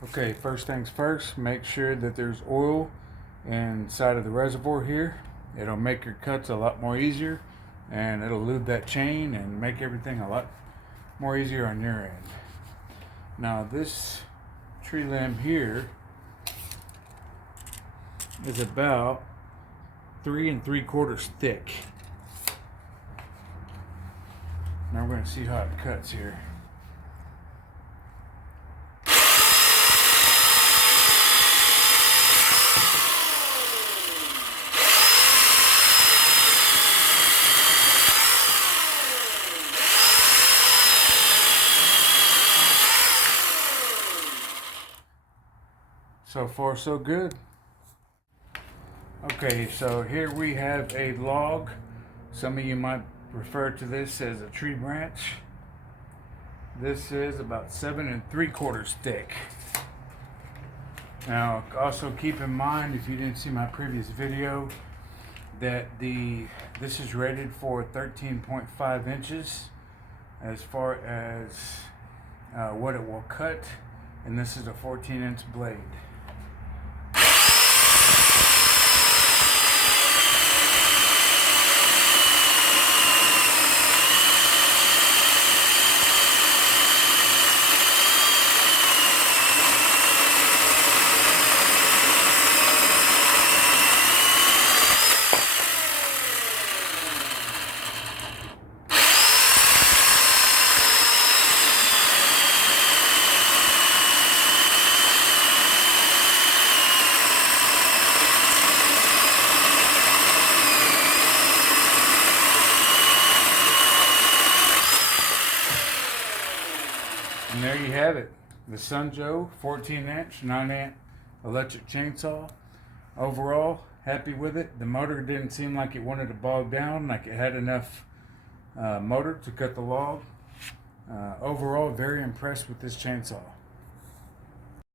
Okay, first things first, make sure that there's oil inside of the reservoir here. It'll make your cuts a lot more easier, and it'll lube that chain and make everything a lot more easier on your end. Now this tree limb here is about 3 3/4 thick. Now we're going to see how it cuts here. So far so good. Okay, so here we have a log. Some of you might refer to this as a tree branch. This is about 7 3/4 thick. Now also keep in mind, if you didn't see my previous video, that this is rated for 13.5 inches as far as what it will cut, and this is a 14-inch blade. And there you have it, the Sunjoe 14-inch 9-amp electric chainsaw. Overall, happy with it. The motor didn't seem like it wanted to bog down, like it had enough motor to cut the log. Overall, very impressed with this chainsaw.